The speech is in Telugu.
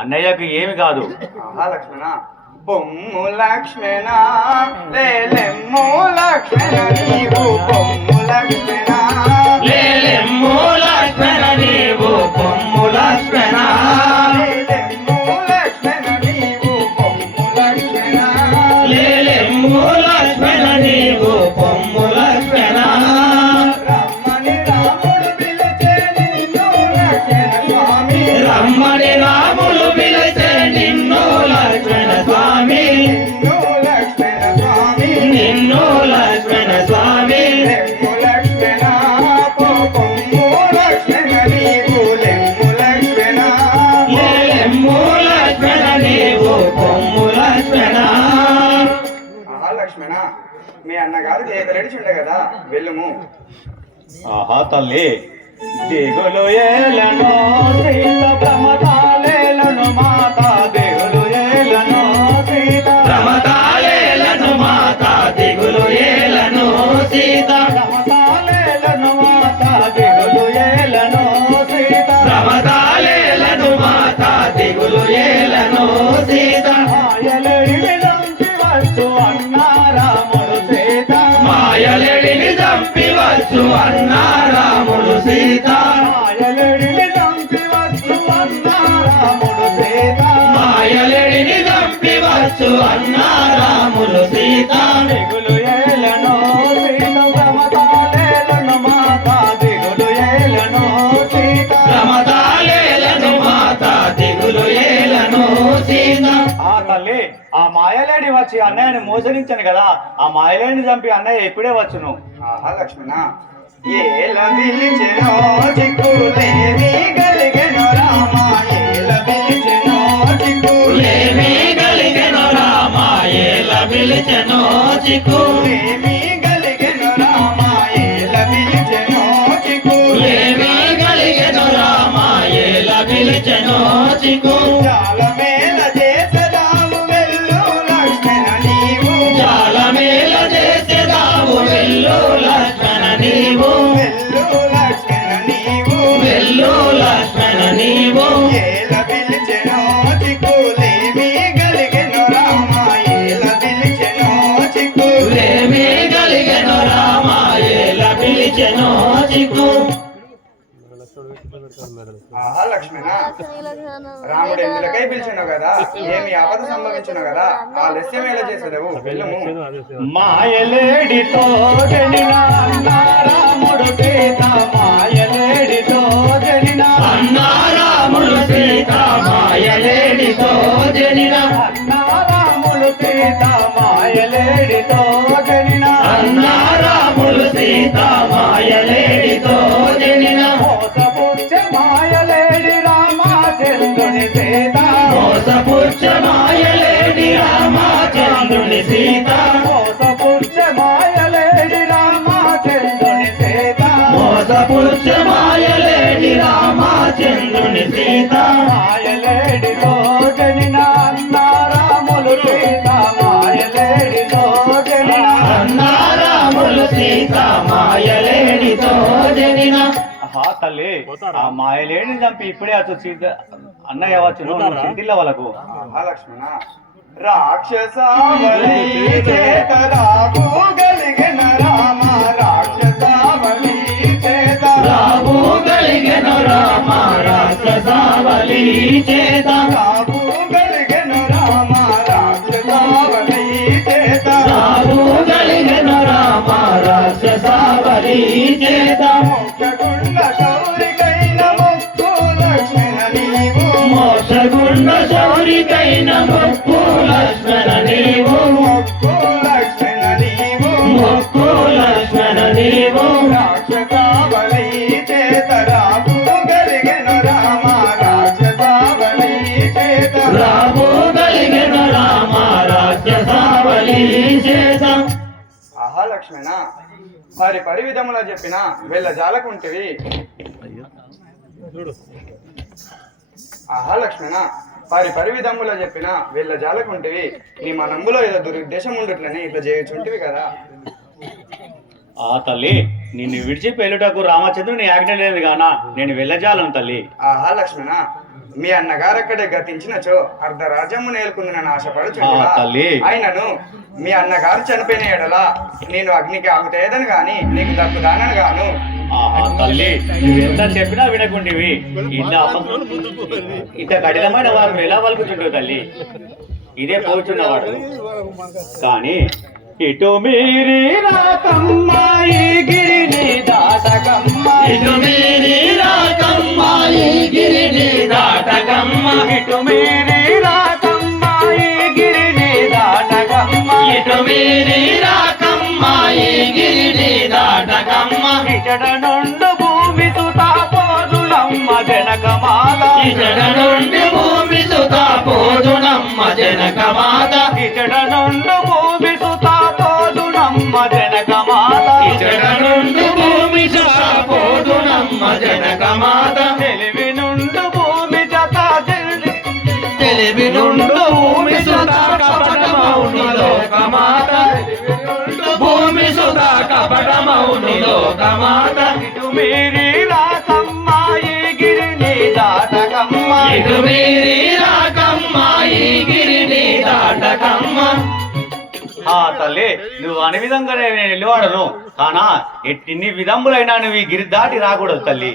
అన్నయ్యకు ఏమి కాదు. ఆహా లక్ష్మణ బొమ్ము లక్ష్మణ లేలెమ్ము లక్ష్మణ నీవు బొమ్ము లక్ష్మణ. లక్ష్మణ మీ అన్నగారు దేవరెడిచుండే కదా వెళ్ళుము. ఆహా తల్లి దిగులు ఏలను సీత ప్రమదాలేలను మాయలేడి వచ్చి అన్నయ్యని మోసరించాను కదా ఆ మాయలేడిని చంపి అన్నయ్య ఇప్పుడే వచ్చును? ఆహా లక్ష్మణ. ఏల పిలిచెనో చిక్కులేమి కలిగెను రామ ఏల పిలిచెనో ఏమీ చిక్కులేమి కలిగెను రామాయేల పిలిచెను చిక్కు ఏమి కలిగెను రామ ఏల పిలిచెనో ఏమీ చిక్కులేమి కలిగెను రామాయేల పిలిచెను చిక్కు చాలా లక్ష్మణ రాముడు ఎందులకై పిలిచాను కదా? ఏమి ఆపద సంభవించును కదా? ఆలస్యం ఎలా చేసేదవు? వెళ్ళము. మాయలేడితో అన్నారాముడు సీత మాయలేడితో అన్నారాముడు సీత మాయలేడితో జనిన అన్నారాముడు సీత మాయలేడితో జనిన. అన్నారాములు సీత మాయలేడితో జనిన. మోసపుచ్చ మాయలేడి రామచంద్రుని సీత. మోసపుచ్చ మాయలేడి రామచంద్రుని సీత. మోసపుచ్చ మాయలేడి రామచంద్రుని సీత. మోసపుచ్చ మాయలేడి రామచంద్రుని సీత. మాయలేడితో జనిన. అన్నారాములు సీత జనిన తల్లి. ఆ మాయలేడిని చంపి ఇప్పుడే అచ్చు సీత అన్నయ్య వచ్చును నువ్వు చింతిల్ల వాళ్ళకు. ఆహా లక్ష్మణ రాక్షసావళి చేత రాగు గలిగిన రామ చేత రాబు రామ చేత ఆహా లక్ష్మణ మరి పరి విధములా చెప్పిన వెళ్ళ జాలకుంటివి. ఆహా లక్ష్మణ వారి పరి విధములో చెప్పిన వీళ్ళ జాలకుంటివి నీ మనంబులో ఏదో దురుద్దేశం ఉండట్లని ఇట్లా చేయుచుంటివి కదా. ఆ తల్లి నిన్ను విడిచి పెళ్ళుటకు రామచంద్రుని ఆజ్ఞ లేదు గానా నేను వెళ్ళజాలను తల్లి. ఆహా లక్ష్మణ మీ అన్నగారు అక్కడే గతించినచో అర్ధరాజ్యము నేర్కొందని ఆశపడుచుంటివా ఆ, తల్లి. అయినను మీ అన్నగారు చనిపోయిన ఎడల నేను అగ్నికి ఆగుతేదని గాని నీకు దక్కుదానని గాను. తల్లి ఎంత చెప్పినా వినకుండివి. ఇంత ఇంత కఠినమైన వారు ఎలా పలుకుతుంటావు తల్లి? ఇదే పోచున్నవాడు కానీ ఇటు మీరి రాకమ్మాయి గిరిని దాటకమ్మ ఇటు మీరి దాటకమ్మ ఇచట నుండు భూమి సుతా పోదులమ్మ జనక మాత ఇతడ నుండి భూమి సుత పోదునమ్మ జనక మాత ఇచట నుండు భూమి సుతా పోదులమ్మ జనక మాత ఇతడ నుండి భూమి సుత పోదునమ్మ జనక మాత తెలివి నుండు భూమి జత తెలివి. నుండు భూమి లోకమాత ఇటు మీరి రాకమ్మ ఈ గిరిని దాటకమ్మ. ఇటు మీరి రాకమ్మ ఈ గిరిని దాటకమ్మ. ఆ తల్లి నువ్వు అనే విధంగానే నేను నిలబడను. కానా ఎన్ని విధములైనా నువ్వు ఈ గిరి దాటి రాకూడదు తల్లి.